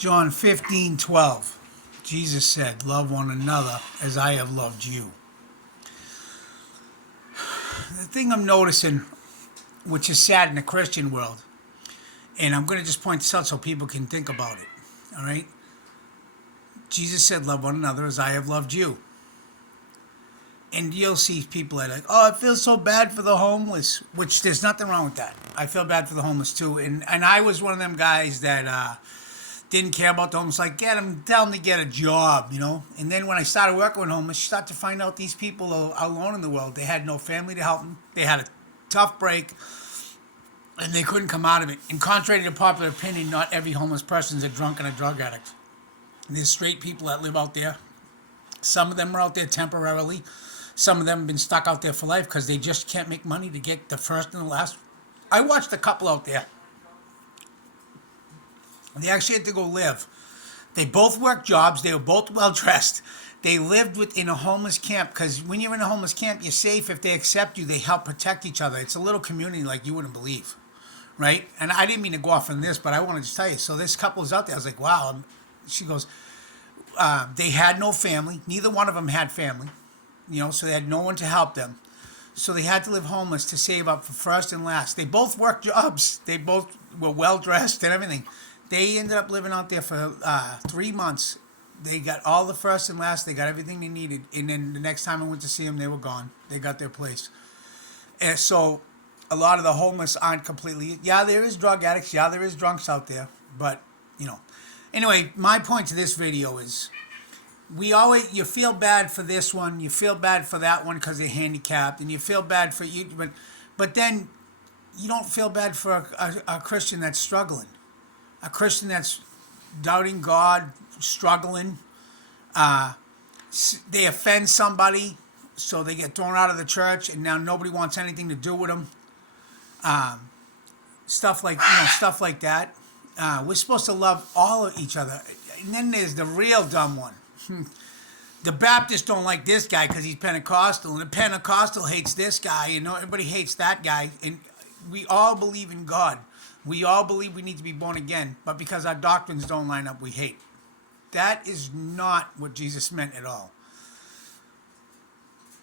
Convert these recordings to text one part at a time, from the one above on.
John 15:12. Jesus said, "Love one another as I have loved you." The thing I'm noticing, which is sad in the Christian world, and I'm going to just point this out so people can think about it, all right? Jesus said, "Love one another as I have loved you." And you'll see people that are like, "Oh, I feel so bad for the homeless," which there's nothing wrong with that. I feel bad for the homeless too. And I was one of them guys that didn't care about the homeless. Like, tell them to get a job, you know? And then when I started working with homeless, you start to find out these people are alone in the world. They had no family to help them. They had a tough break, and they couldn't come out of it. And contrary to popular opinion, not every homeless person is a drunk and a drug addict. And there's straight people that live out there. Some of them are out there temporarily. Some of them have been stuck out there for life because they just can't make money to get the first and the last. I watched a couple out there. They actually had to go live. They both worked jobs. They were both well dressed. They lived within a homeless camp because when you're in a homeless camp, you're safe. If they accept you, they help protect each other. It's a little community like you wouldn't believe, right? And I didn't mean to go off on this, but I wanted to tell you. So this couple is out there. I was like, wow. She goes, they had no family. Neither one of them had family, you know, so they had no one to help them. So they had to live homeless to save up for first and last. They both worked jobs. They both were well dressed and everything. They ended up living out there for 3 months. They got all the first and last. They got everything they needed. And then the next time I went to see them, they were gone. They got their place. And so a lot of the homeless aren't completely. Yeah, there is drug addicts. Yeah, there is drunks out there. But, you know. Anyway, my point to this video is you feel bad for this one. You feel bad for that one because they're handicapped. And you feel bad for you. But then you don't feel bad for a Christian that's struggling. A Christian that's doubting God, struggling. They offend somebody, so they get thrown out of the church, and now nobody wants anything to do with them. Stuff like that. We're supposed to love all of each other. And then there's the real dumb one. The Baptists don't like this guy because he's Pentecostal, and the Pentecostal hates this guy, and everybody hates that guy. And we all believe in God. We all believe we need to be born again, but because our doctrines don't line up, we hate. That is not what Jesus meant at all.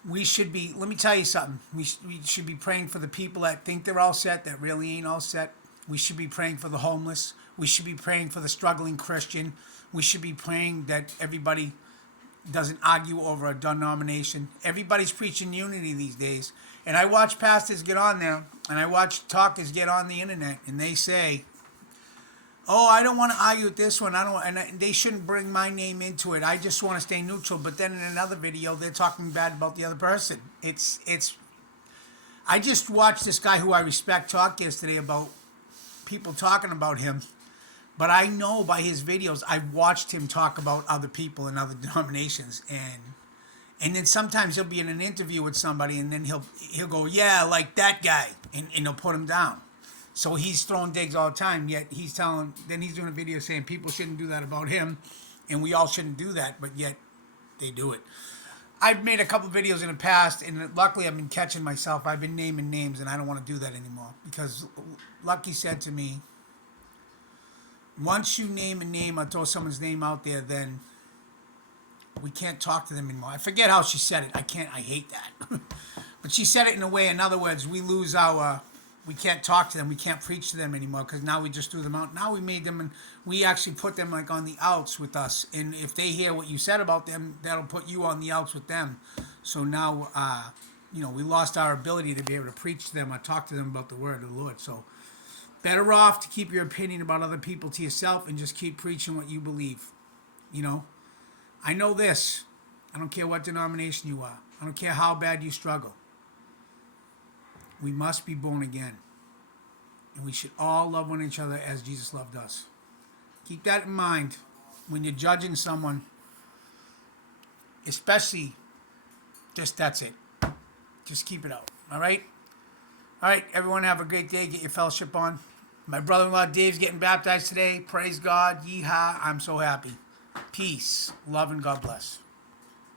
We should be, let me tell you something. We should be praying for the people that think they're all set, that really ain't all set. We should be praying for the homeless. We should be praying for the struggling Christian. We should be praying that everybody doesn't argue over a denomination. Everybody's preaching unity these days. And I watch pastors get on there, and I watch talkers get on the internet, and they say, "Oh, I don't want to argue with this one. And they shouldn't bring my name into it. I just want to stay neutral." But then in another video, they're talking bad about the other person. I just watched this guy who I respect talk yesterday about people talking about him. But I know by his videos, I've watched him talk about other people in other denominations, and then sometimes he'll be in an interview with somebody, and then he'll go, "Yeah, like that guy," and he'll put him down. So he's throwing digs all the time. Yet he's doing a video saying people shouldn't do that about him, and we all shouldn't do that. But yet they do it. I've made a couple videos in the past, and luckily I've been catching myself. I've been naming names, and I don't want to do that anymore because Lucky said to me, once you name a name or throw someone's name out there, then we can't talk to them anymore. I forget how she said it. I hate that. But she said it in a way, in other words, we can't talk to them. We can't preach to them anymore because now we just threw them out. Now we made them, and we actually put them like on the outs with us. And if they hear what you said about them, that'll put you on the outs with them. So now, we lost our ability to be able to preach to them or talk to them about the word of the Lord. So better off to keep your opinion about other people to yourself and just keep preaching what you believe. I know this. I don't care what denomination you are. I don't care how bad you struggle. We must be born again. And we should all love one another as Jesus loved us. Keep that in mind when you're judging someone. Especially, that's it. Just keep it out. All right? All right, everyone have a great day. Get your fellowship on. My brother-in-law Dave's getting baptized today. Praise God. Yeehaw. I'm so happy. Peace, love, and God bless.